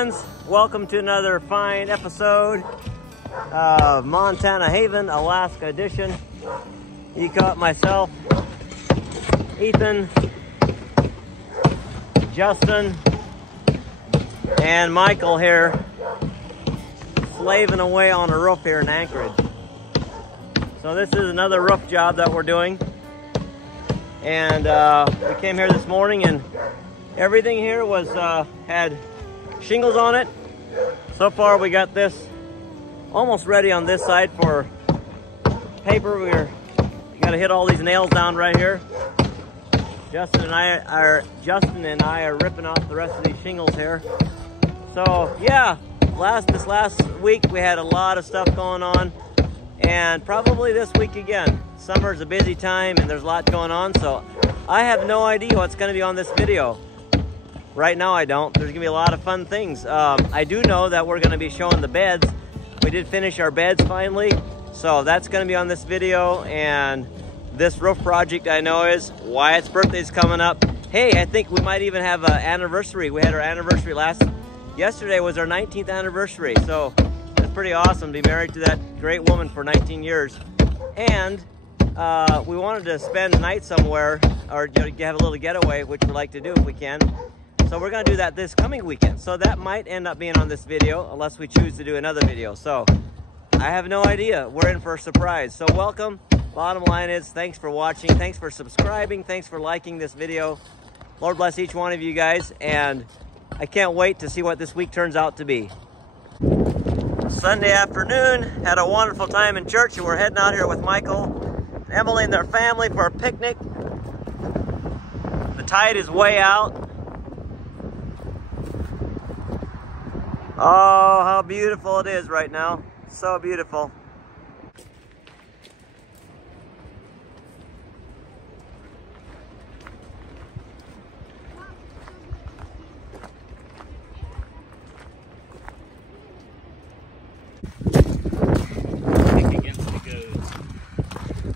friends, welcome to another fine episode of Montana Haven, Alaska edition. You caught myself, Ethan, Justin, and Michael here slaving away on a roof here in Anchorage. So this is another roof job that we're doing, and we came here this morning and everything here was had shingles on it. So far we got this almost ready on this side for paper. We got to hit all these nails down right here. Justin and I are ripping off the rest of these shingles here. So yeah, this last week we had a lot of stuff going on, and probably this week again. Summer's a busy time and there's a lot going on, so I have no idea what's going to be on this video. Right now I don't. There's gonna be a lot of fun things. I do know that we're gonna be showing the beds. We did finish our beds finally, so that's gonna be on this video. And this roof project I know is Wyatt's birthday's coming up. Hey, I think we might even have an anniversary. We had our anniversary yesterday was our 19th anniversary, so it's pretty awesome to be married to that great woman for 19 years. And we wanted to spend the night somewhere, or have a little getaway, which we like to do if we can. So we're gonna do that this coming weekend. So that might end up being on this video unless we choose to do another video. So I have no idea. We're in for a surprise. So welcome. Bottom line is, thanks for watching. Thanks for subscribing. Thanks for liking this video. Lord bless each one of you guys. And I can't wait to see what this week turns out to be. Sunday afternoon, had a wonderful time in church, and we're heading out here with Michael and Emily and their family for a picnic. The tide is way out. Oh, how beautiful it is right now. So beautiful. Kick against the goats.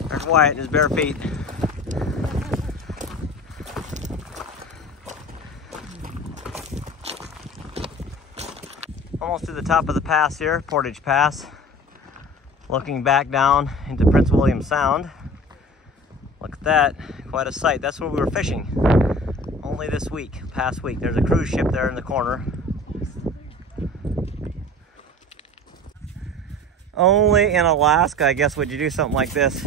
There's Wyatt in his bare feet. Almost to the top of the pass here, Portage Pass. Looking back down into Prince William Sound. Look at that, quite a sight. That's where we were fishing only this week, past week. There's a cruise ship there in the corner. Only in Alaska, I guess, would you do something like this.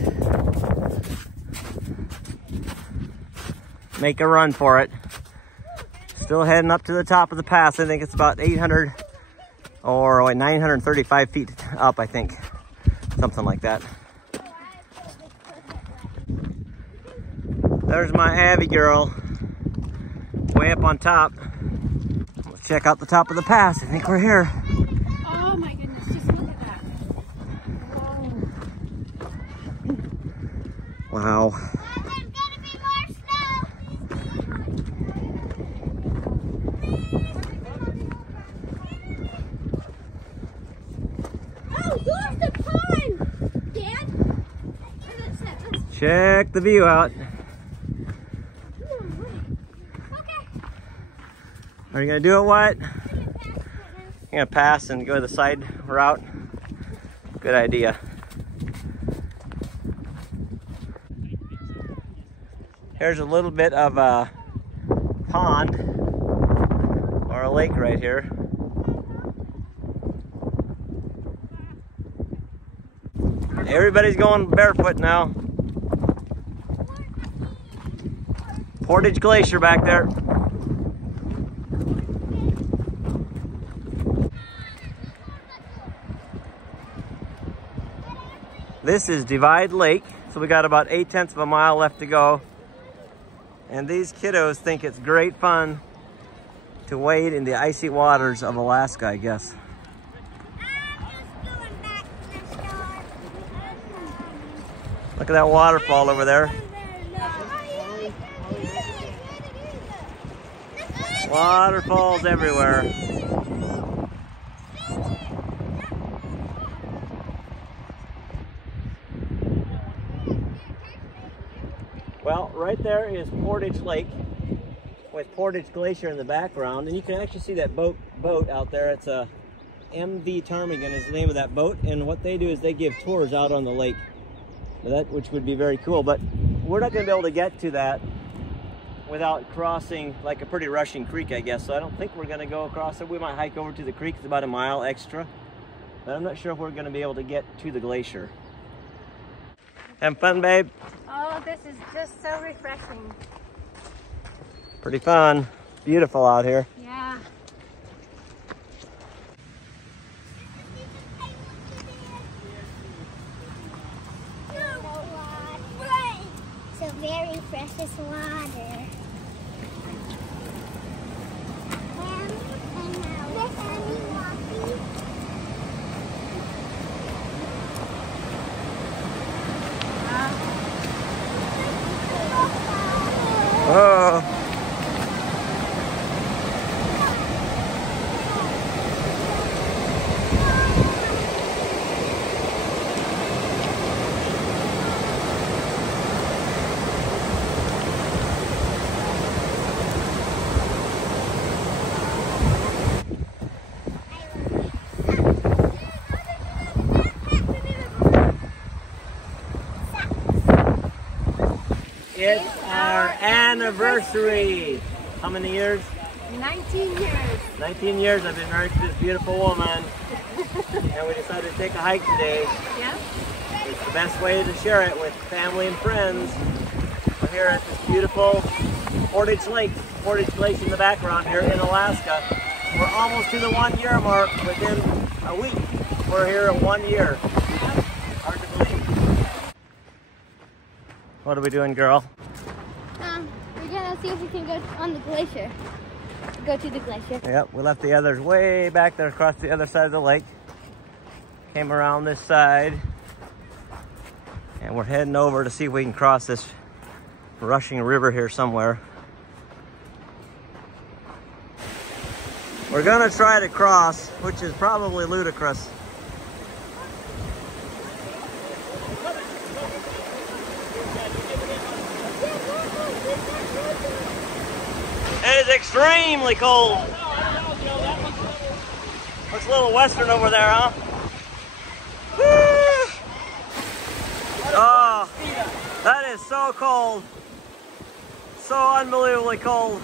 Make a run for it. Still heading up to the top of the pass. I think it's about 800 or 935 feet up, I think. Something like that. There's my Abby girl, way up on top. Let's check out the top of the pass. I think we're here. Oh my goodness, just look at that. Wow. Check the view out. Okay. Are you gonna do it, Wyatt? You're gonna pass and go the side route? Good idea. Here's a little bit of a pond or a lake right here. Everybody's going barefoot now. Portage Glacier back there. This is Divide Lake, so we got about 8/10 of a mile left to go. And these kiddos think it's great fun to wade in the icy waters of Alaska, I guess. Look at that waterfall over there. Waterfalls everywhere. Well, right there is Portage Lake with Portage Glacier in the background, and you can actually see that boat boat out there. It's a MV Ptarmigan is the name of that boat, and what they do is they give tours out on the lake, which would be very cool. But we're not going to be able to get to that without crossing like a pretty rushing creek, I guess. So I don't think we're going to go across it. We might hike over to the creek. It's about a mile extra, but I'm not sure if we're going to be able to get to the glacier. Having fun, babe? Oh, this is just so refreshing. Pretty fun. Beautiful out here. Yeah. So very precious water. Oh. It's our anniversary. How many years? 19 years. 19 years I've been married to this beautiful woman. And we decided to take a hike today. Yeah. It's the best way to share it with family and friends. We're here at this beautiful Portage Lake. Portage Lake's in the background here in Alaska. We're almost to the 1 year mark. Within a week, we're here at 1 year. Hard to believe. What are we doing, girl? We're gonna see if we can go on the glacier. Go to the glacier. Yep, we left the others way back there across the other side of the lake. Came around this side. And we're heading over to see if we can cross this rushing river here somewhere. We're gonna try to cross, which is probably ludicrous. It is extremely cold. Looks a little western over there, huh? Woo! Oh, that is so cold. So unbelievably cold.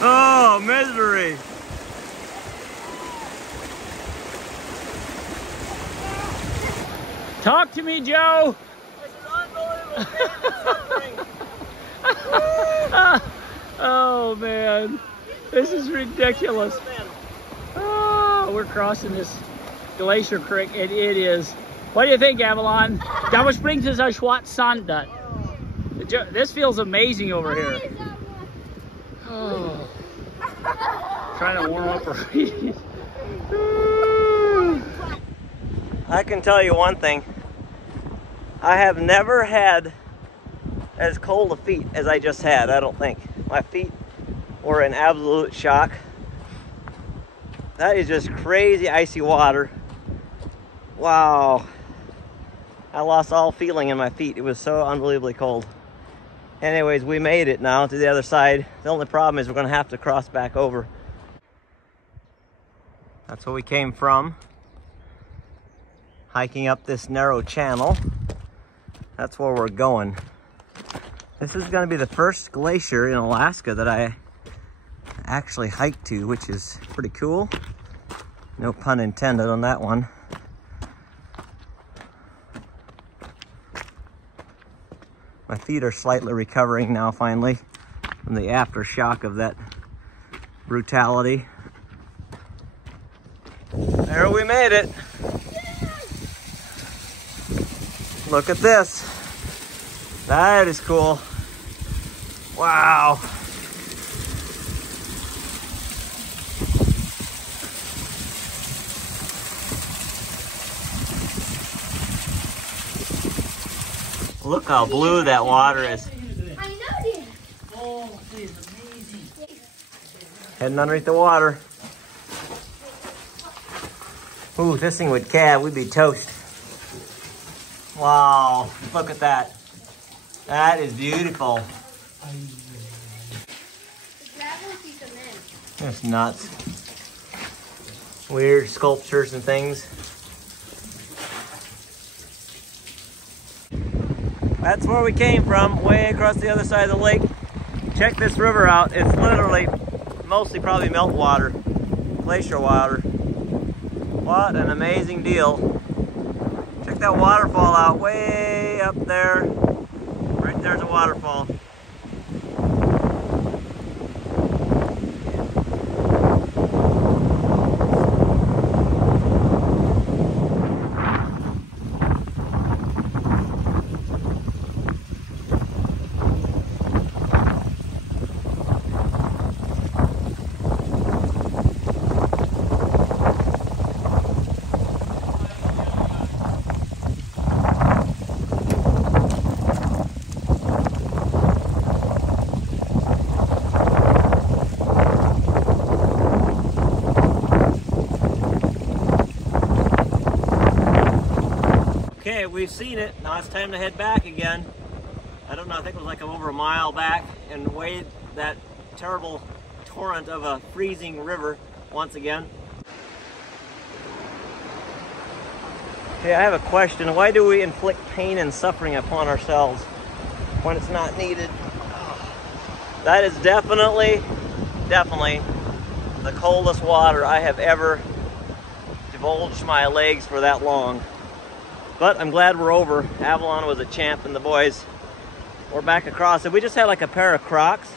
Oh, misery. Talk to me, Joe. Oh man, this is ridiculous. Oh, we're crossing this glacier creek, and it is. What do you think, Avalon? Da springt es euch schwarz Sand. This feels amazing over here. Oh. Trying to warm up our feet. I can tell you one thing. I have never had as cold a feet as I just had, I don't think. My feet were in absolute shock. That is just crazy icy water. Wow. I lost all feeling in my feet. It was so unbelievably cold. Anyways, we made it now to the other side. The only problem is we're gonna have to cross back over. That's where we came from. Hiking up this narrow channel. That's where we're going. This is gonna be the first glacier in Alaska that I actually hiked to, which is pretty cool. No pun intended on that one. My feet are slightly recovering now finally from the aftershock of that brutality. There, we made it. Look at this. That is cool. Wow. Look how blue that water is. I know this. Oh, this is amazing. Heading underneath the water. Ooh, if this thing would cab, we'd be toast. Wow, look at that. That is beautiful. That's nuts. Weird sculptures and things. That's where we came from, way across the other side of the lake. Check this river out. It's literally mostly probably meltwater, glacier water. What an amazing deal. Check that waterfall out way up there. Right there's a waterfall. Okay, we've seen it. Now it's time to head back again. I don't know, I think it was like over a mile back and wade that terrible torrent of a freezing river once again. Okay, I have a question. Why do we inflict pain and suffering upon ourselves when it's not needed? That is definitely the coldest water I have ever divulged my legs for that long. But I'm glad we're over. Avalon was a champ and the boys. We're back across. If we just had like a pair of Crocs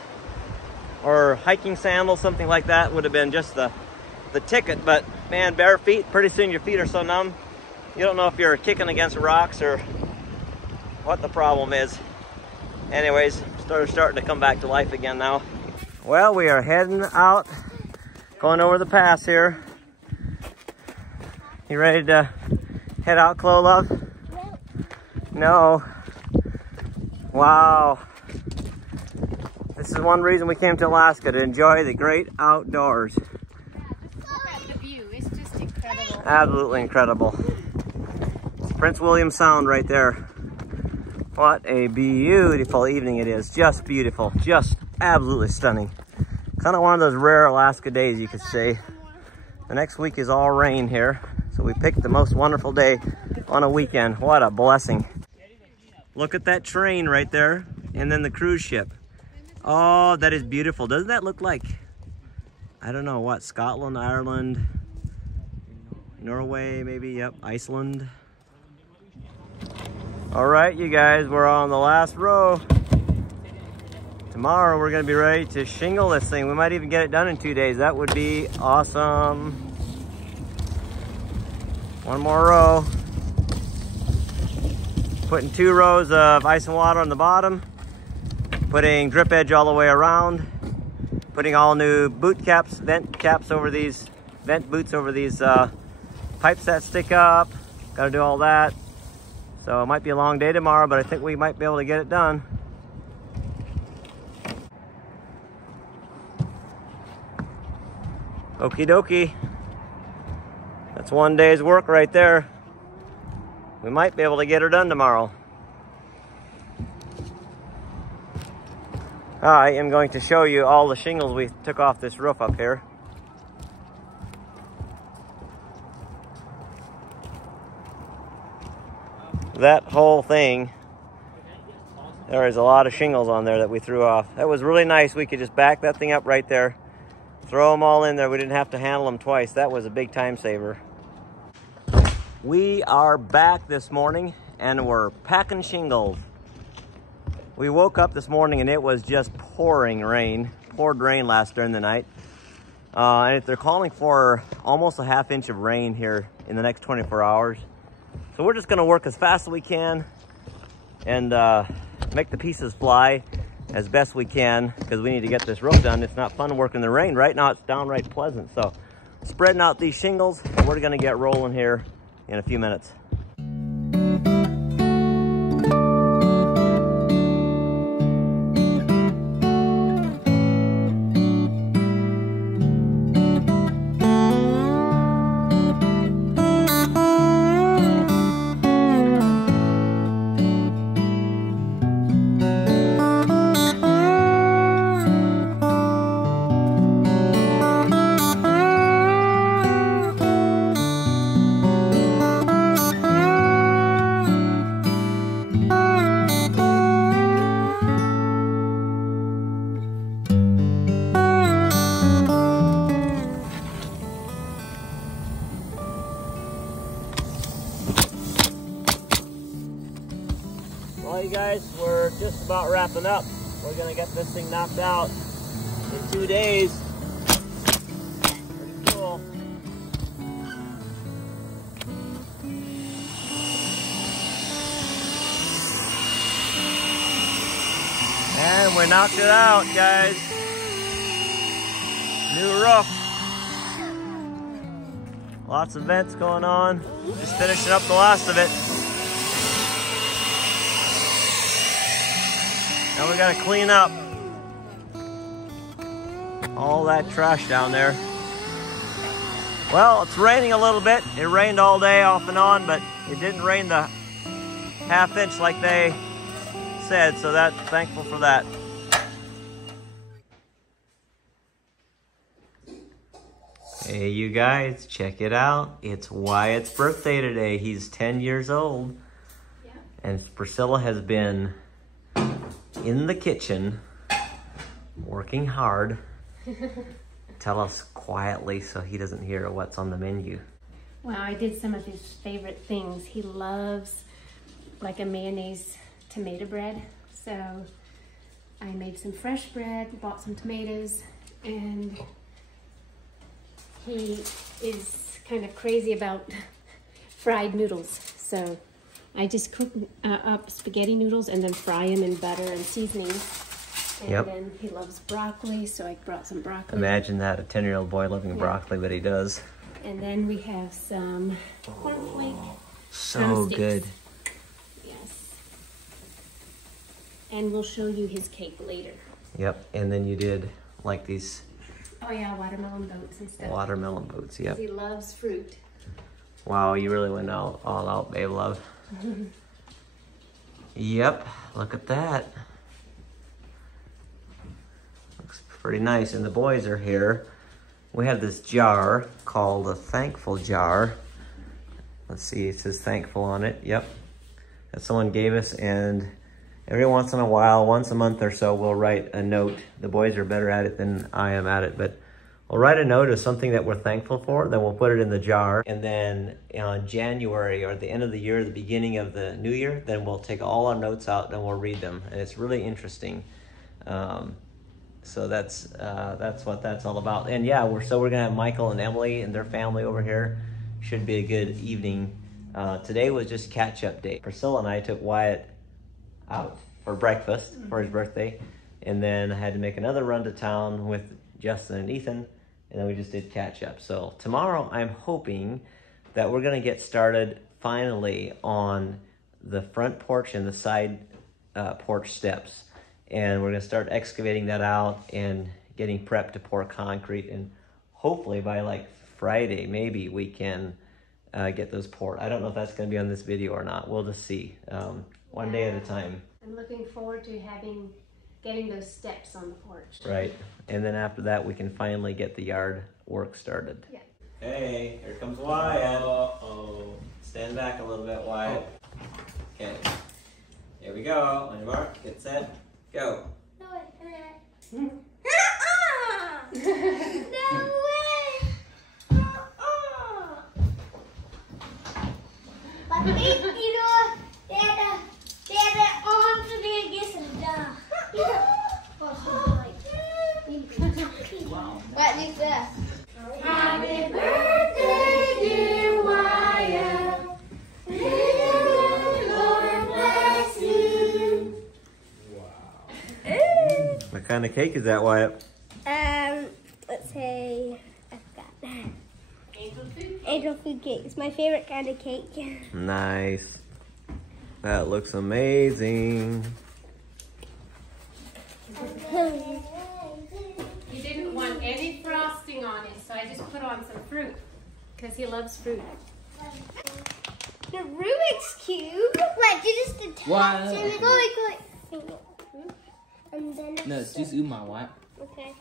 or hiking sandals, something like that, would have been just the ticket. But man, bare feet, pretty soon your feet are so numb. You don't know if you're kicking against rocks or what the problem is. Anyways, starting to come back to life again now. Well, we are heading out, going over the pass here. You ready to head out, Chloe Love? No. Wow. This is one reason we came to Alaska, to enjoy the great outdoors. The view is just incredible. Absolutely incredible. Prince William Sound right there. What a beautiful evening it is. Just beautiful. Just absolutely stunning. Kind of one of those rare Alaska days, you could say. The next week is all rain here. So we picked the most wonderful day on a weekend. What a blessing. Look at that train right there. And then the cruise ship. Oh, that is beautiful. Doesn't that look like, I don't know what, Scotland, Ireland, Norway, maybe, yep, Iceland. All right, you guys, we're on the last row. Tomorrow we're gonna be ready to shingle this thing. We might even get it done in 2 days. That would be awesome. One more row. Putting 2 rows of ice and water on the bottom. Putting drip edge all the way around. Putting all new boot caps, vent caps over these, vent boots over these pipes that stick up. Gotta do all that. So it might be a long day tomorrow, but I think we might be able to get it done. Okie dokie. That's one day's work right there. We might be able to get her done tomorrow. I am going to show you all the shingles we took off this roof up here. That whole thing, there is a lot of shingles on there that we threw off. That was really nice. We could just back that thing up right there, throw them all in there. We didn't have to handle them twice. That was a big time saver. We are back this morning and we're packing shingles. We woke up this morning and it was just pouring rain. Poured rain during the night. And they're calling for almost a ½ inch of rain here in the next 24 hours. So we're just gonna work as fast as we can and make the pieces fly as best we can because we need to get this roof done. It's not fun working in the rain. Right now it's downright pleasant. So spreading out these shingles, we're gonna get rolling here in a few minutes. just about wrapping up. We're gonna get this thing knocked out in 2 days. Pretty cool. And we knocked it out, guys. New roof. Lots of vents going on. Just finishing up the last of it. Now we gotta clean up all that trash down there. Well, it's raining a little bit. It rained all day off and on, but it didn't rain the ½ inch like they said, so that's thankful for that. Hey you guys, check it out. It's Wyatt's birthday today. He's 10 years old. Yeah. And Priscilla has been in the kitchen working hard. Tell us quietly so he doesn't hear what's on the menu. Well, I did some of his favorite things. He loves like a mayonnaise tomato bread. So I made some fresh bread, bought some tomatoes, and he is kind of crazy about fried noodles. So I just cook up spaghetti noodles and then fry them in butter and seasoning. And then he loves broccoli, so I brought some broccoli. Imagine that, a 10-year-old boy loving broccoli, but he does. And then we have some cornflake So drumsticks. good. Yes. And we'll show you his cake later. Yep, and then you did like these Oh yeah, watermelon boats and stuff. watermelon boats, yep. He loves fruit. Wow, you really went all out, babe love. Yep, look at that. Looks pretty nice, and the boys are here. We have this jar called a thankful jar. Let's see, it says thankful on it, yep. That someone gave us, and every once in a while, once a month or so, we'll write a note. The boys are better at it than I am at it, but we'll write a note of something that we're thankful for, then we'll put it in the jar. And then on January or at the end of the year, the beginning of the new year, then we'll take all our notes out and we'll read them. And it's really interesting. So that's what that's all about. And yeah, we're gonna have Michael and Emily and their family over here. Should be a good evening. Today was just catch-up day. Priscilla and I took Wyatt out for breakfast for his birthday, and then I had to make another run to town with Justin and Ethan, and then we just did catch up. So tomorrow I'm hoping that we're gonna get started finally on the front porch and the side porch steps, and we're gonna start excavating that out and getting prepped to pour concrete, and hopefully by like Friday maybe we can get those poured. I don't know if that's gonna be on this video or not. We'll just see. One day at a time. I'm looking forward to getting those steps on the porch. Right, and then after that we can finally get the yard work started. Yeah. Hey, here comes Wyatt. Uh-oh. Stand back a little bit, Wyatt. Okay, here we go. On your mark, get set, go. No way. No way. What is this? Happy birthday, dear Wyatt. May the Lord bless you. Wow. What kind of cake is that, Wyatt? Let's say I forgot. Angel food cake. It's my favorite kind of cake. Nice. That looks amazing. He didn't want any frosting on it, so I just put on some fruit because he loves fruit. The Rubik's Cube? What, you just attach it? Go. And then No, it's just my wipe. Okay.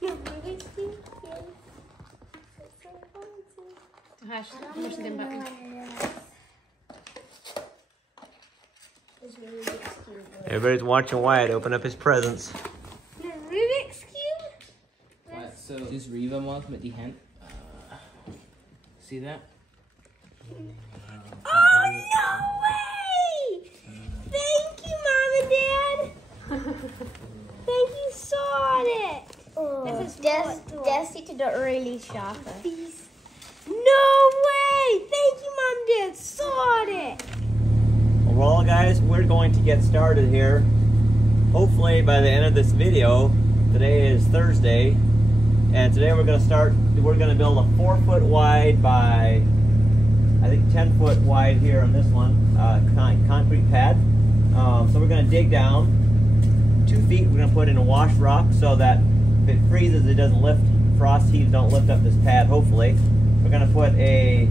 The Rubik's Cube? Hush, push the button. Everybody's watching Wyatt open up his presents. The Rubik's Cube? Right, so just read them off with the hand. See that? Oh, no way! Thank you, Thank you, Sonic. This is Desi don't really shop us. Please. No way! Thank you, Mom and Dad. Sonic. Well, guys, we're going to get started here. Hopefully, by the end of this video, today is Thursday, and today we're going to build a 4-foot wide by, I think, 10-foot wide here on this one, concrete pad. So we're going to dig down 2 feet. We're going to put in a wash rock so that if it freezes, it doesn't lift, frost heaves don't lift up this pad, hopefully. We're going to put a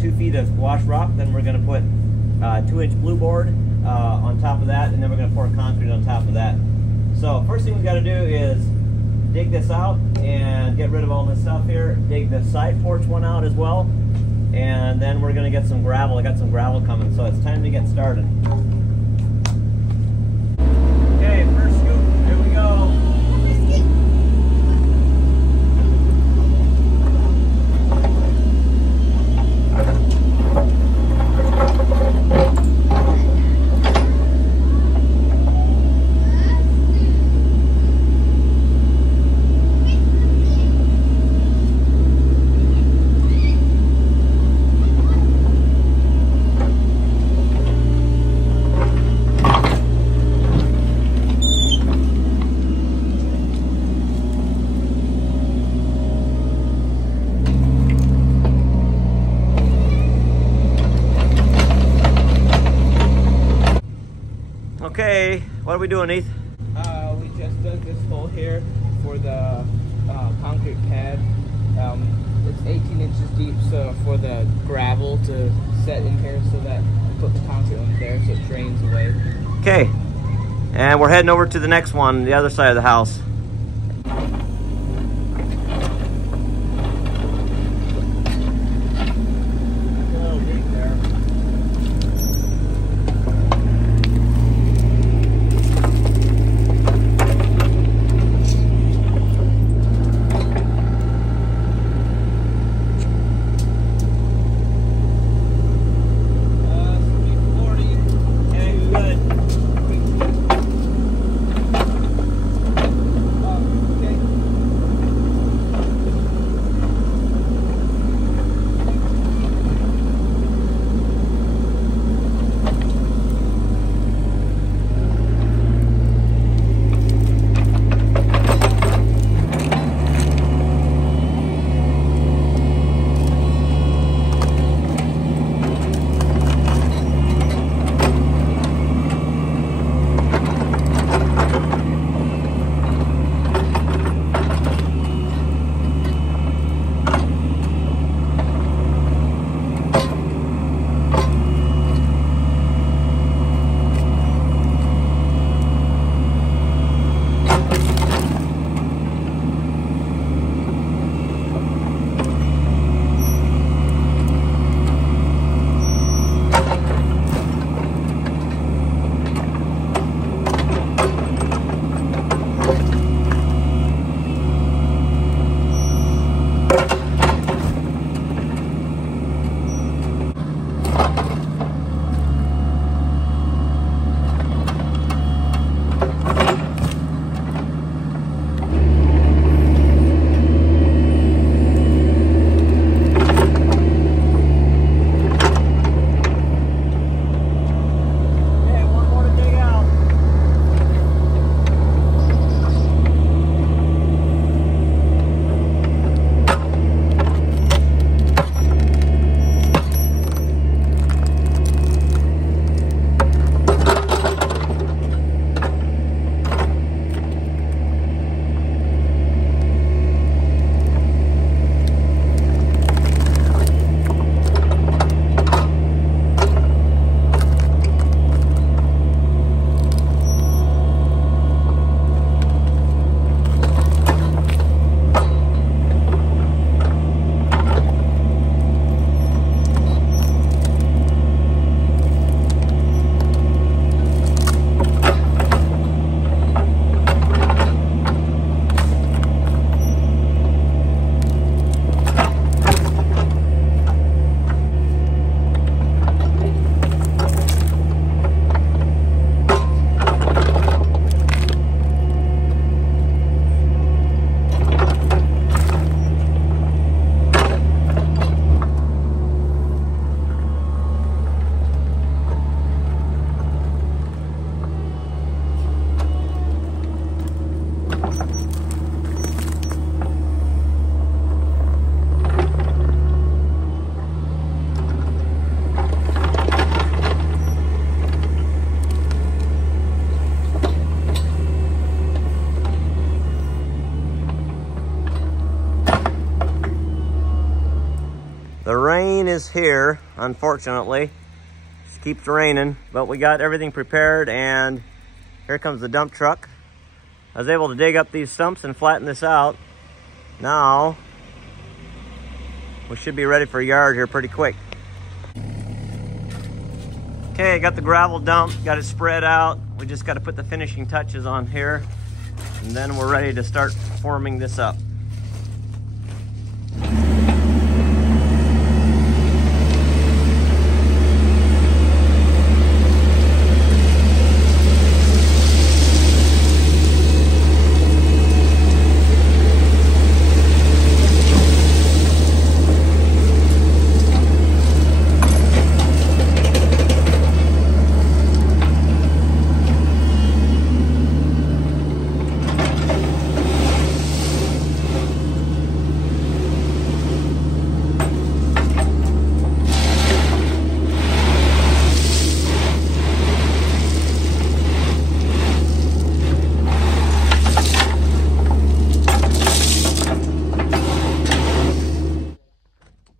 2 feet of wash rock, then we're going to put 2-inch blue board on top of that, and then we're going to pour concrete on top of that. So first thing we got to do is dig this out and get rid of all this stuff here. Dig the side porch one out as well, and then we're going to get some gravel. I got some gravel coming, so it's time to get started. Okay, first scoop. Here we go. Okay, what are we doing, Heath? We just dug this hole here for the concrete pad. It's 18 inches deep, so for the gravel to set in here so that we put the concrete on there so it drains away. Okay, and we're heading over to the next one, the other side of the house. rain is here, unfortunately. It keeps raining, but we got everything prepared, and here comes the dump truck. I was able to dig up these stumps and flatten this out. Now, we should be ready for a yard here pretty quick. Okay, I got the gravel dumped, got it spread out. We just got to put the finishing touches on here, and then we're ready to start forming this up.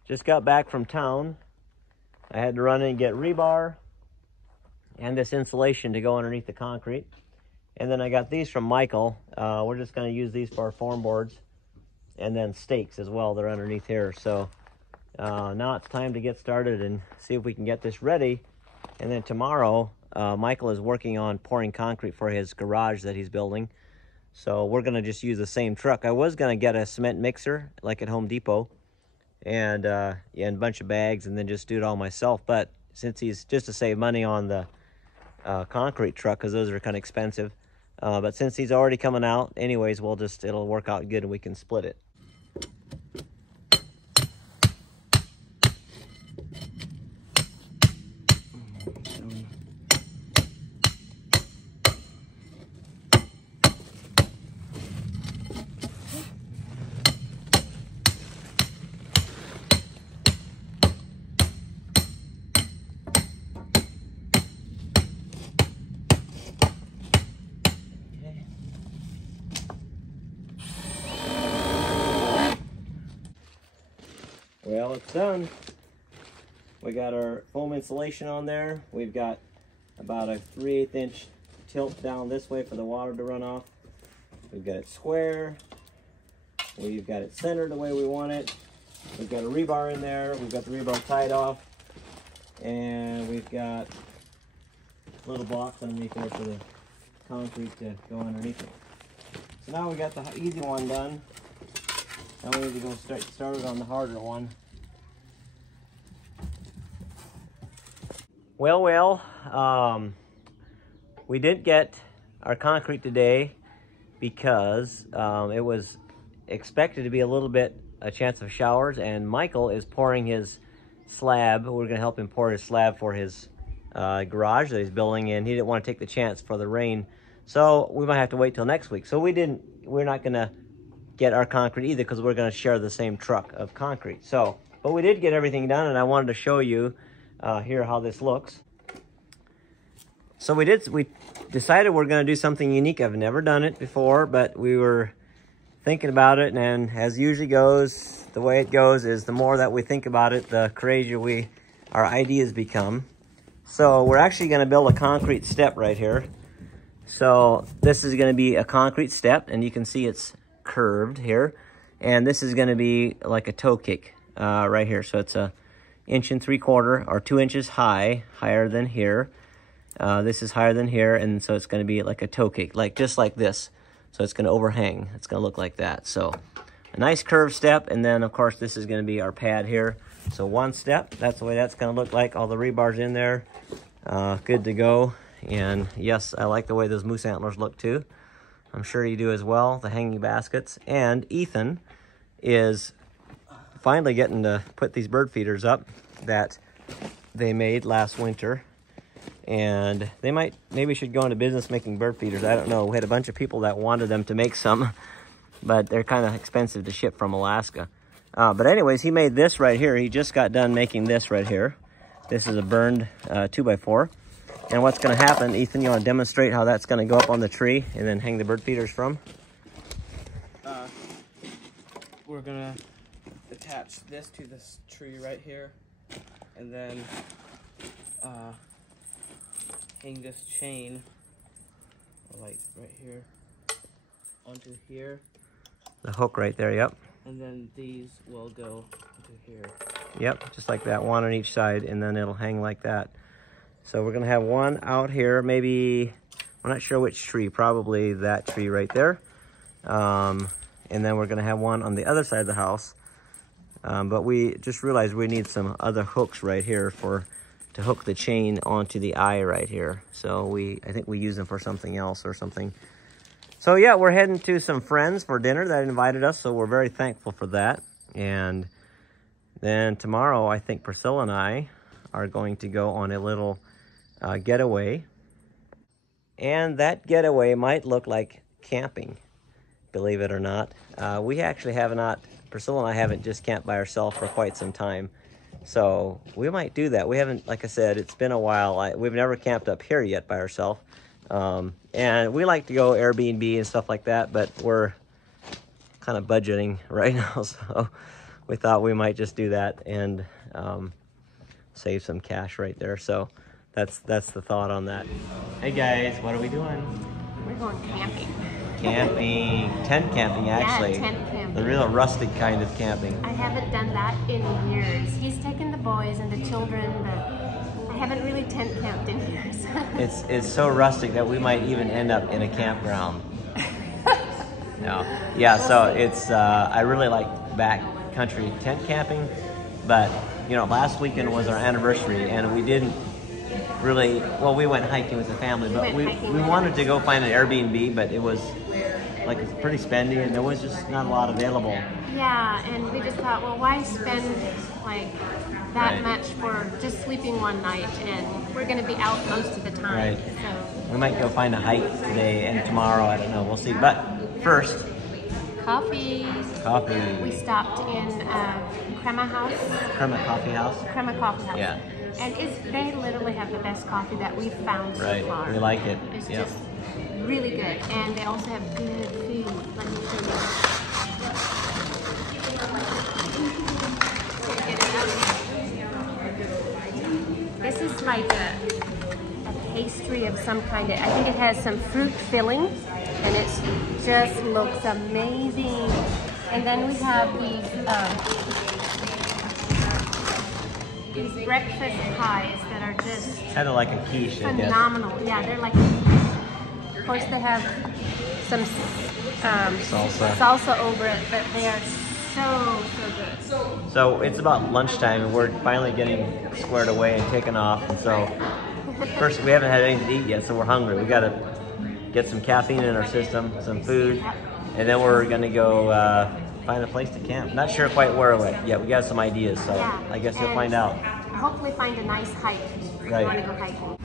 Just got back from town. I had to run in and get rebar and this insulation to go underneath the concrete. And then I got these from Michael. We're just going to use these for our form boards, and then stakes as well. They're underneath here. So now it's time to get started and see if we can get this ready. And then tomorrow, Michael is working on pouring concrete for his garage that he's building. So we're going to just use the same truck. I was going to get a cement mixer like at Home Depot, and a bunch of bags, and then just do it all myself. But since he's, just to save money on the concrete truck, because those are kind of expensive, but since he's already coming out anyways, it'll work out good and we can split it. Well, it's done. We got our foam insulation on there. We've got about a 3/8 inch tilt down this way for the water to run off. We've got it square. We've got it centered the way we want it. We've got a rebar in there. We've got the rebar tied off. And we've got little blocks underneath there for the concrete to go underneath it. So now we got the easy one done. Now we need to go started on the harder one. Well, we didn't get our concrete today because it was expected to be a chance of showers, and Michael is pouring his slab. We're going to help him pour his slab for his garage that he's building, and he didn't want to take the chance for the rain. So we might have to wait till next week. So we're not going to get our concrete either, because we're going to share the same truck of concrete. So, but we did get everything done, and I wanted to show you here how this looks. So we decided we're going to do something unique. I've never done it before, but we were thinking about it, and as usually goes, the way it goes is the more that we think about it, the crazier our ideas become. So we're actually going to build a concrete step right here. So this is going to be a concrete step, and you can see it's curved here, and this is going to be like a toe kick right here. So it's 1 3/4 or 2 inches higher than here. This is higher than here, and so it's going to be like a toe kick, just like this. So it's going to overhang. It's going to look like that. So a nice curved step, and then of course this is going to be our pad here. So one step, that's the way that's going to look like. All the rebar's in there, good to go. And yes, I like the way those moose antlers look too. I'm sure you do as well, the hanging baskets. And Ethan is finally getting to put these bird feeders up that they made last winter. And they maybe should go into business making bird feeders. I don't know. We had a bunch of people that wanted them to make some, but they're kind of expensive to ship from Alaska. But anyways, he made this right here. He just got done making this right here. This is a burned 2x4. And what's going to happen, Ethan, you want to demonstrate how that's going to go up on the tree and then hang the bird feeders from? We're going to attach this to this tree right here, and then hang this chain, like right here, onto here. The hook right there, yep. And then these will go into here. Yep, just like that, one on each side, and then it'll hang like that. So we're gonna have one out here, maybe, we're not sure which tree, probably that tree right there. And then we're gonna have one on the other side of the house. But we just realized we need some other hooks right here to hook the chain onto the eye right here. So I think we use them for something else or something. So yeah, we're heading to some friends for dinner that invited us, so we're very thankful for that. And then tomorrow, I think Priscilla and I are going to go on a little getaway. And that getaway might look like camping, believe it or not. We actually have not, Priscilla and I haven't just camped by ourselves for quite some time. So we might do that. We haven't, like I said, it's been a while. We've never camped up here yet by ourselves. And we like to go Airbnb and stuff like that, but we're kind of budgeting right now. So we thought we might just do that and save some cash right there. So that's the thought on that. Hey guys, what are we doing? We're going camping. Camping, tent camping actually. Yeah, tent camping. The real rustic kind of camping. I haven't done that in years. He's taken the boys and the children, but I haven't really tent camped in years. It's so rustic that we might even end up in a campground. No. Yeah, so it's, I really like backcountry tent camping, but you know, last weekend was our anniversary and we didn't really, well, we went hiking with the family, but we wanted to go find an Airbnb, but it was like, it's pretty spendy and there was just not a lot available. Yeah, and we just thought, well, why spend like that much for just sleeping one night, and we're going to be out most of the time. Right. So we might go find a hike today and tomorrow, I don't know, we'll see. But first, coffee. We stopped in Crema House. Crema Coffee House? Crema Coffee House. Yeah. And they literally have the best coffee that we've found so far. Right, we like it. It's just really good. And they also have good food. Let me show you. This is like a pastry of some kind. I think it has some fruit filling, and it just looks amazing. And then we have these breakfast pies that are just kind of like a quiche, I guess. Phenomenal. Yeah, they're like a quiche. Of course, they have some salsa over it, but they are so good. So it's about lunchtime and we're finally getting squared away and taken off. And so first, we haven't had anything to eat yet, so we're hungry. We got to get some caffeine in our system, some food, and then we're going to go find a place to camp. Not sure quite where yet. We got some ideas, so I guess you'll find out. Hopefully find a nice hike if you want to go hiking.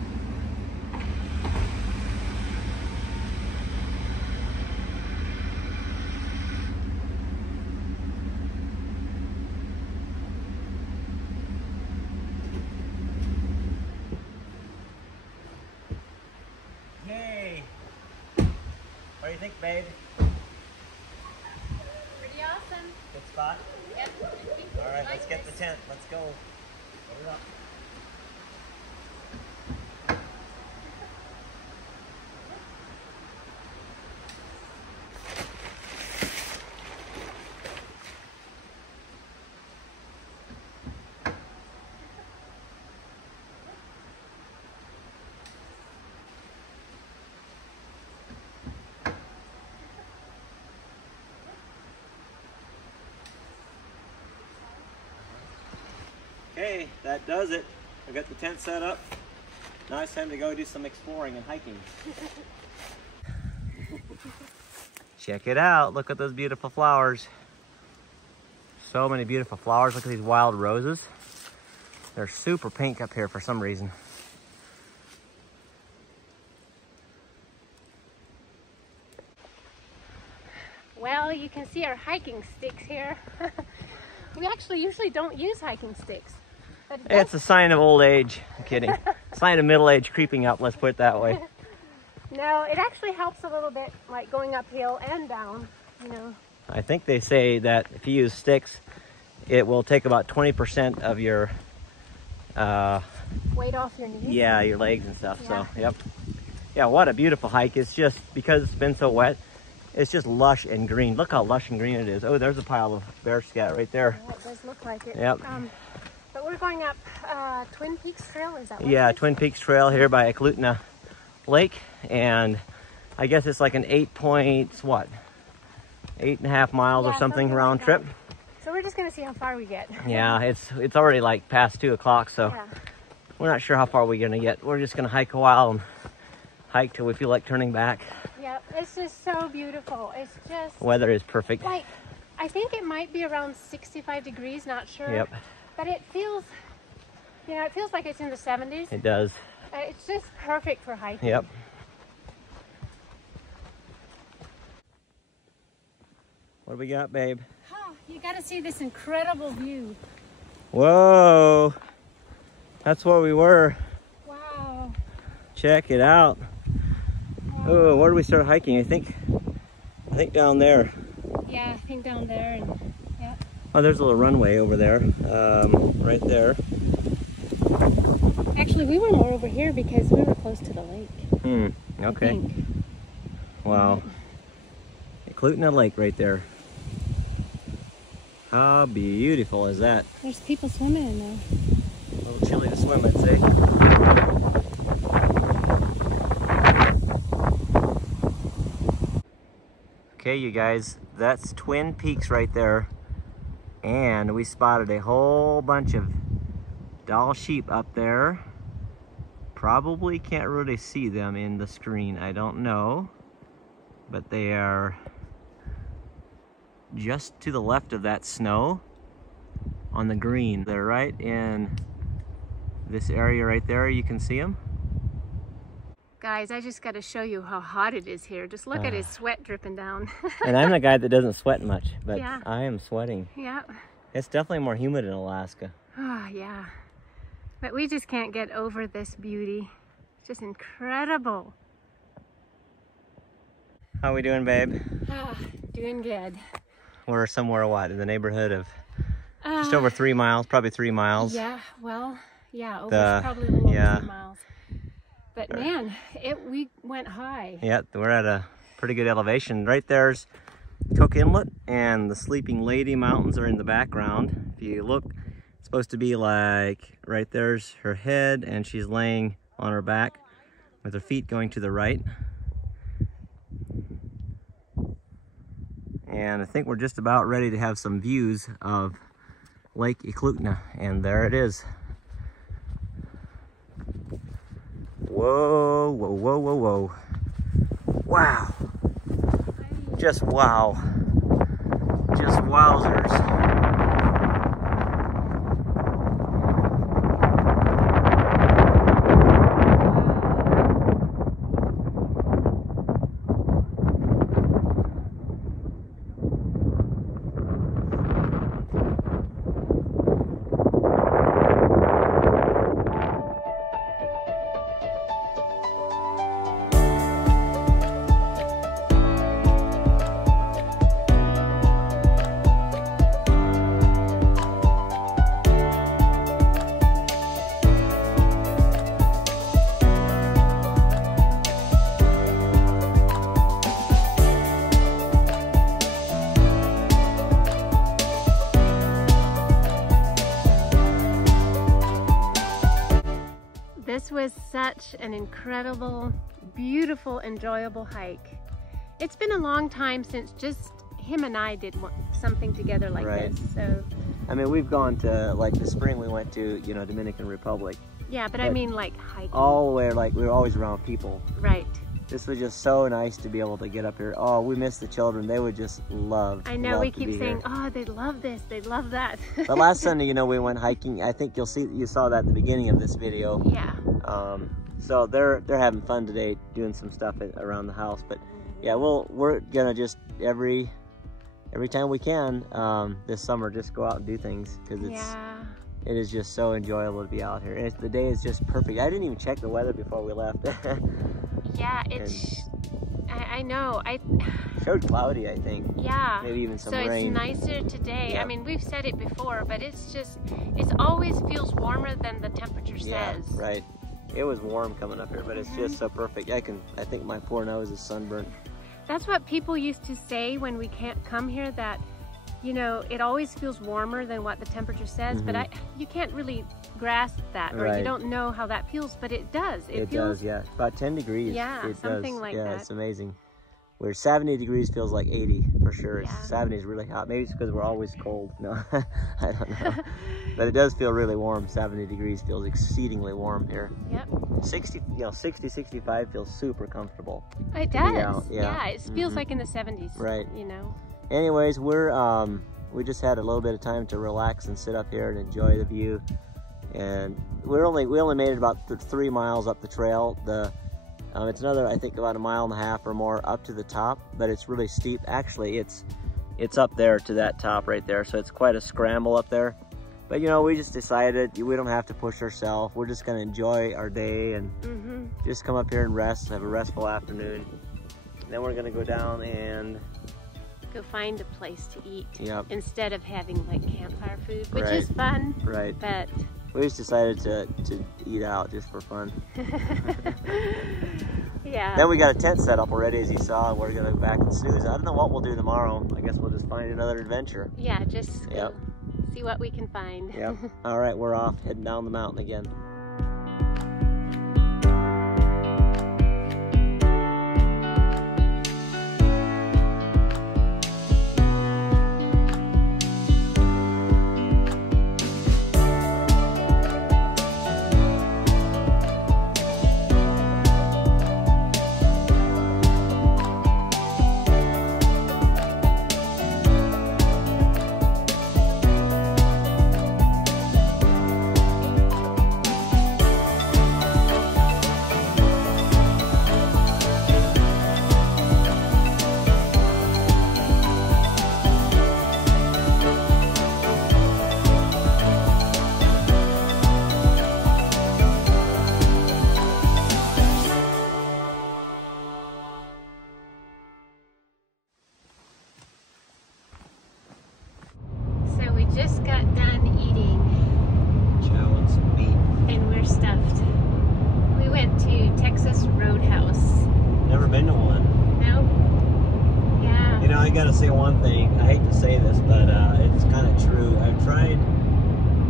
Yay! What do you think, babe? Pretty awesome. Good spot? Yep. All right, let's get the tent. Let's go. Load it up. Okay, that does it. I got the tent set up. Now it's time to go do some exploring and hiking. Check it out. Look at those beautiful flowers. So many beautiful flowers. Look at these wild roses. They're super pink up here for some reason. Well, you can see our hiking sticks here. We actually usually don't use hiking sticks. But It's a sign of old age. I'm kidding. Sign of middle age creeping up, let's put it that way. No, it actually helps a little bit, like going uphill and down, you know. I think they say that if you use sticks, it will take about 20% of your Weight off your knees. yeah, your legs and stuff. Yeah. So yep. Yeah, what a beautiful hike. It's just, because it's been so wet, it's just lush and green. Look how lush and green it is. Oh, there's a pile of bear scat right there. Yeah, it does look like it. Yep. But we're going up Twin Peaks Trail, is that what Yeah, it is? Twin Peaks Trail here by Eklutna Lake, and I guess it's like an 8.5 miles or Yeah, something like round that. trip. So we're just gonna see how far we get. Yeah, it's already like past 2 o'clock, so Yeah. we're not sure how far we're gonna get. We're just gonna hike a while and hike till we feel like turning back. Yep, it's just so beautiful. It's just Weather is perfect. like, I think it might be around 65 degrees, not sure. Yep, But it feels, you know, it feels like it's in the 70s. it does. It's just perfect for hiking. Yep. What do we got, babe? Oh, you got to see this incredible view. Whoa, that's where we were. Wow. Check it out. Oh, where do we start hiking? I think down there. Yeah, I think down there. And yeah. Oh, there's a little runway over there, right there. Actually, we were more over here because we were close to the lake. I Okay. think. Wow. Eklutna Lake right there. How beautiful is that? There's people swimming in there. A little chilly to swim, I'd say. Okay, you guys, that's Twin Peaks right there. And we spotted a whole bunch of doll sheep up there. Probably can't really see them in the screen, I don't know. But they are just to the left of that snow on the green. They're right in this area right there. You can see them. Guys, I just got to show you how hot it is here. Just look at his sweat dripping down. And I'm the guy that doesn't sweat much, but Yeah. I am sweating. Yeah. It's definitely more humid in Alaska. Oh, yeah. But we just can't get over this beauty. It's just incredible. How we doing, babe? Ah, doing good. We're somewhere, what, in the neighborhood of just over 3 miles, probably 3 miles. Yeah, well, yeah, over The- probably a little over yeah. 3 miles. But man, we went high. Yeah, we're at a pretty good elevation. Right there's Cook Inlet, and the Sleeping Lady Mountains are in the background. If you look, it's supposed to be like, right there's her head, and she's laying on her back with her feet going to the right. And I think we're just about ready to have some views of Lake Eklutna, and there it is. Whoa, whoa, whoa, whoa, whoa. Wow. Just wow. Just wowzers. This was such an incredible, beautiful, enjoyable hike. It's been a long time since just him and I did something together like Right. this. So I mean, we've gone to, like, the spring we went to, you know, Dominican Republic. yeah, but I But mean like hiking. All the way, like, we were always around people. Right. This was just so nice to be able to get up here. Oh, we miss the children. They would just love. I know love we to keep be saying, here. oh, they love this, they love that. The last Sunday, you know, we went hiking. I think you saw that at the beginning of this video. Yeah. So they're having fun today, doing some stuff around the house. But yeah, we're gonna just every time we can this summer just go out and do things, because it is just so enjoyable to be out here. And the day is just perfect. I didn't even check the weather before we left. Yeah, it's I know. Showed cloudy, I think. Yeah. Maybe even some so rain. It's nicer today. Yep. I mean, we've said it before, but it always feels warmer than the temperature says. Right. It was warm coming up here, but it's just so perfect. I think my poor nose is sunburnt. That's what people used to say when we can't come here, that, you know, it always feels warmer than what the temperature says, but you can't really grasp that, or you don't know how that feels, but it does. It feels, does, yeah. About 10 degrees. Yeah, it something does. like yeah, that. It's amazing. Where 70 degrees feels like 80 for sure. Yeah. 70 is really hot. Maybe it's because we're always cold. No, I don't know. But it does feel really warm. 70 degrees feels exceedingly warm here. Yep. 60, 65 feels super comfortable. It does. Out. Yeah, it feels like in the 70s. Right. You know. Anyways, we just had a little bit of time to relax and sit up here and enjoy the view. And we only made it about 3 miles up the trail. It's another, I think, about 1.5 miles or more up to the top, but it's really steep. Actually, it's up there to that top right there, so it's quite a scramble up there. But you know, we just decided we don't have to push ourselves. We're just gonna enjoy our day and just come up here and rest, have a restful afternoon. Then we're gonna go down and go find a place to eat instead of having like campfire food, which Right. is fun. Right. But we just decided to eat out just for fun. yeah. Then we got a tent set up already, as you saw, and we're gonna go back and snooze. I don't know what we'll do tomorrow. I guess we'll just find another adventure. Yeah, just go see what we can find. Yep. All right, we're off, heading down the mountain again. Just got done eating. Chowing some meat. And we're stuffed. We went to Texas Roadhouse. Never been to one. No? Yeah. You know, I gotta say one thing. I hate to say this, but it's kind of true. I've tried,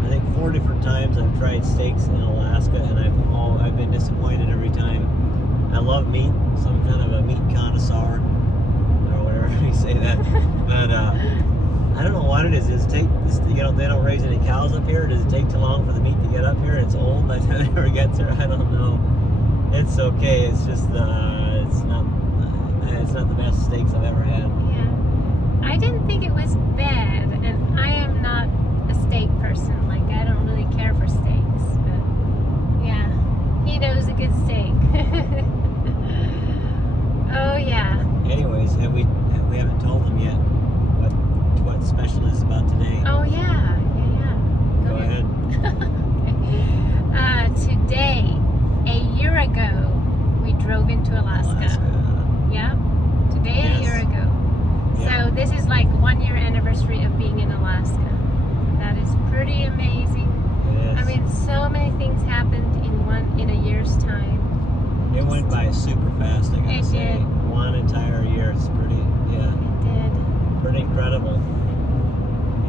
I think 4 different times I've tried steaks in Alaska, and I've been disappointed every time. I love meat, so I'm kind of a meat connoisseur, or whatever you say that. But I don't know what it is. Does it take, you know, they don't raise any cows up here. Does it take too long for the meat to get up here? It's old by the time it ever gets here. I don't know. It's okay. It's just it's not the best steaks I've ever had. Yeah. I didn't think it was bad, and I am not a steak person. Like, I don't really care for steaks, but yeah, he knows a good steak. Oh yeah. Anyways, we haven't told them yet what special is about today. Oh yeah, Go ahead. Today, a year ago, we drove into Alaska. Yeah, today a year ago. Yeah. So this is like 1 year anniversary of being in Alaska. That is pretty amazing. Yes. I mean, so many things happened in a year's time. It went by super fast, I gotta It say. did. 1 entire year. It's pretty, It did. pretty incredible.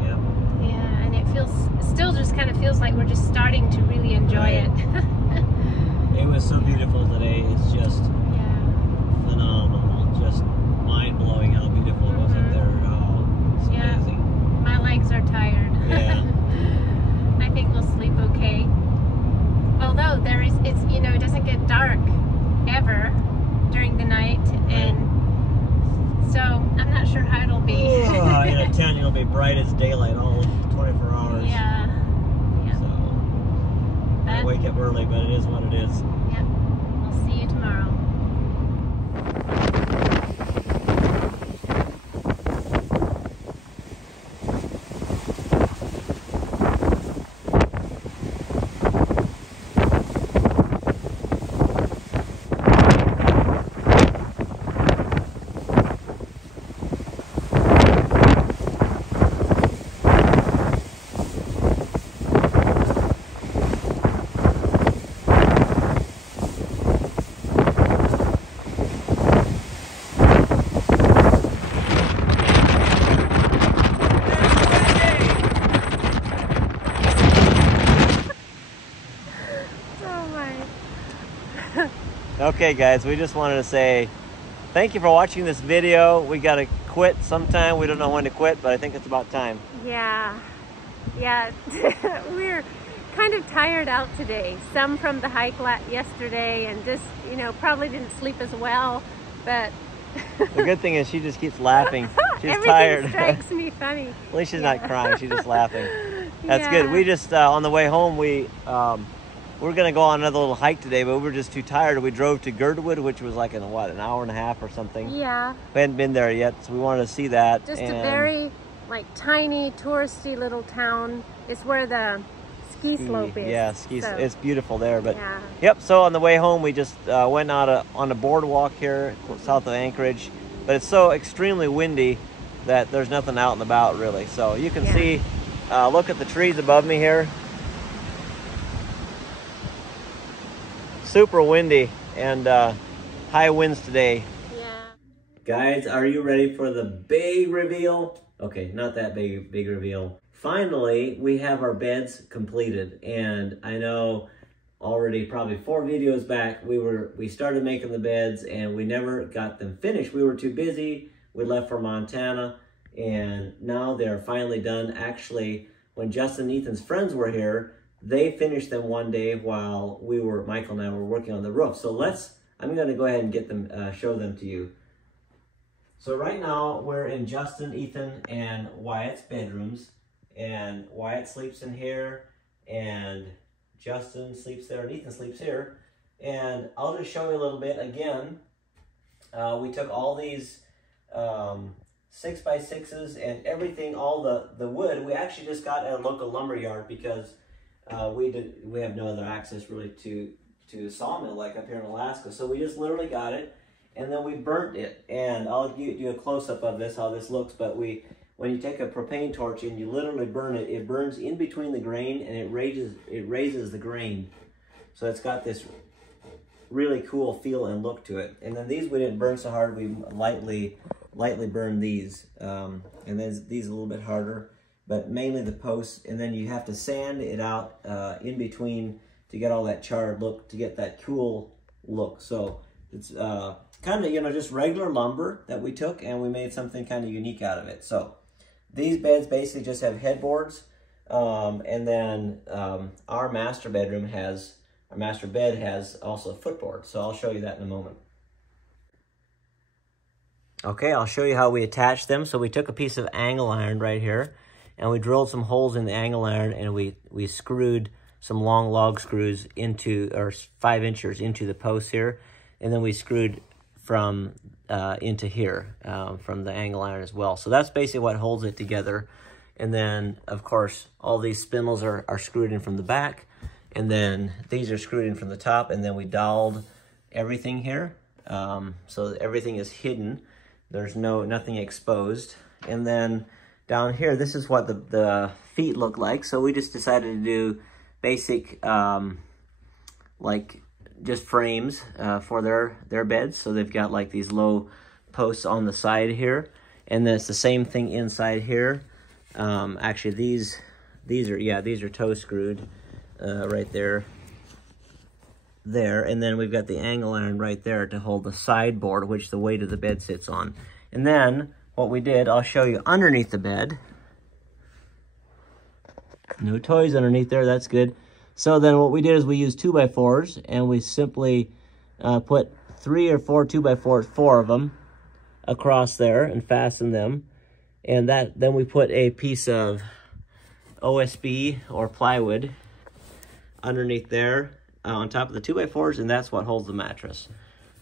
Yeah. Yeah, and it still just kind of feels like we're just starting to really enjoy it. It was so beautiful today. It's just Yeah. phenomenal. Just mind-blowing how beautiful it was up there. Oh, it's Yeah. amazing. My legs are tired. Yeah. I think we'll sleep okay. Although it doesn't get dark ever during the night, and so I'm not sure how it'll be. Oh, in a tent, it'll be bright as daylight all 24 hours. Yeah. So, I But, wake up early, but it is what it is. yeah. We'll see you tomorrow. Okay, guys, we just wanted to say thank you for watching this video. We got to quit sometime. We don't know when to quit, but I think it's about time. Yeah. We're kind of tired out today. Some from the hike yesterday, and just, you know, probably didn't sleep as well, but the good thing is she just keeps laughing. She's everything tired. strikes me funny. At least she's not crying, she's just laughing. That's good. We just on the way home, we're gonna go on another little hike today, but we were just too tired. We drove to Girdwood, which was like an hour and a half or something. Yeah. We hadn't been there yet, so we wanted to see that. Just a very like tiny touristy little town. It's where the ski slope is. Yeah, so. It's beautiful there. But yeah. Yep, so on the way home we just went out on a boardwalk here south of Anchorage, but it's so extremely windy that there's nothing out and about really. So you can see, look at the trees above me here. Super windy and high winds today. Yeah. Guys, are you ready for the big reveal? Okay, not that big reveal. Finally, we have our beds completed, and I know already probably 4 videos back we started making the beds and we never got them finished. We were too busy. We left for Montana, and now they're finally done. Actually, when Justin and Ethan's friends were here, they finished them one day while Michael and I were working on the roof. So I'm going to go ahead and get them, show them to you. So right now we're in Justin, Ethan, and Wyatt's bedrooms, and Wyatt sleeps in here, and Justin sleeps there, and Ethan sleeps here. And I'll just show you a little bit again. We took all these 6x6s and everything, all the wood. We actually just got at a local lumber yard because we have no other access really to a sawmill like up here in Alaska. So we just literally got it, and then we burnt it. And I'll give you a close-up of this, how this looks. But when you take a propane torch and you literally burn it, it burns in between the grain, and it raises the grain. So it's got this really cool feel and look to it. And then these we didn't burn so hard. We lightly burned these, and then these a little bit harder, but mainly the posts. And then you have to sand it out in between to get all that charred look, to get that cool look. So it's kind of, you know, just regular lumber that we took, and we made something kind of unique out of it. So these beds basically just have headboards, and then our master bed has also a footboard. So I'll show you that in a moment. Okay, I'll show you how we attach them. So we took a piece of angle iron right here, and we drilled some holes in the angle iron, and we screwed some long log screws into, or 5 inches into the posts here, and then we screwed from into here from the angle iron as well. So that's basically what holds it together. And then of course all these spindles are screwed in from the back, and then these are screwed in from the top, and then we doweled everything here, so everything is hidden. There's nothing exposed. And then down here, this is what the feet look like. So we just decided to do basic like just frames for their beds. So they've got like these low posts on the side here, and then it's the same thing inside here. Actually these are toe screwed right there, and then we've got the angle iron right there to hold the sideboard, which the weight of the bed sits on. And then what we did, I'll show you underneath the bed. No toys underneath there, that's good. So then what we did is we used 2x4s, and we simply put 3 or 4 2x4s, 4 of them, across there and fasten them. And then we put a piece of OSB or plywood underneath there on top of the 2x4s, and that's what holds the mattress.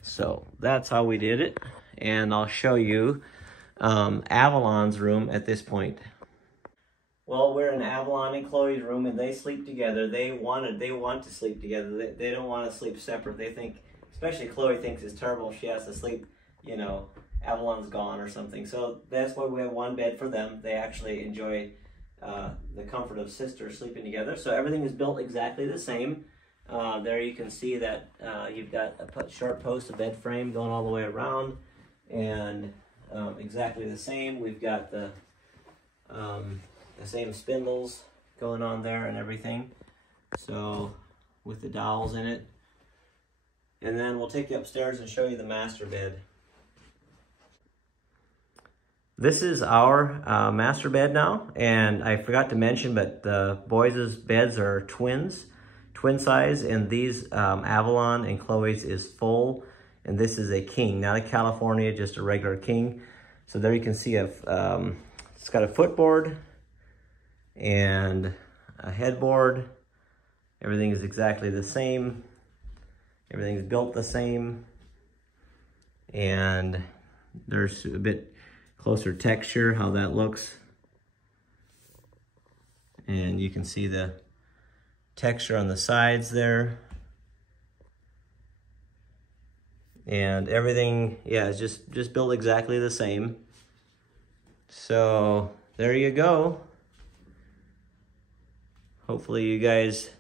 So that's how we did it. And I'll show you Avalon's room at this point. Well, we're in Avalon and Chloe's room, and they sleep together. They want to sleep together. They don't want to sleep separate. They think, especially Chloe thinks it's terrible if she has to sleep, you know, Avalon's gone or something. So that's why we have one bed for them. They actually enjoy the comfort of sisters sleeping together. So everything is built exactly the same. There you can see that you've got a short post, a bed frame going all the way around, and exactly the same. We've got the same spindles going on there and everything, so with the dowels in it. and then we'll take you upstairs and show you the master bed. This is our master bed now, and I forgot to mention, but the boys' beds are twin size, and these Avalon and Chloe's is full, and this is a king, not a California, just a regular king. So there you can see it's got a footboard and a headboard. Everything is exactly the same. Everything's built the same, and there's a bit closer texture, how that looks. And you can see the texture on the sides there. And everything, yeah, is just built exactly the same. So there you go. Hopefully you guys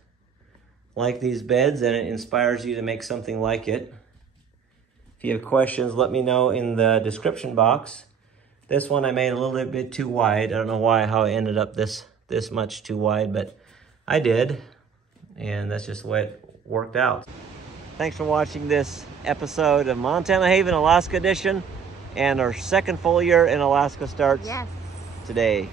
like these beds and it inspires you to make something like it. If you have questions, let me know in the description box. This one I made a little bit too wide. I don't know how I ended up this much too wide, but I did. And that's just the way it worked out. Thanks for watching this episode of Montana Haven Alaska Edition. And our second full year in Alaska starts today.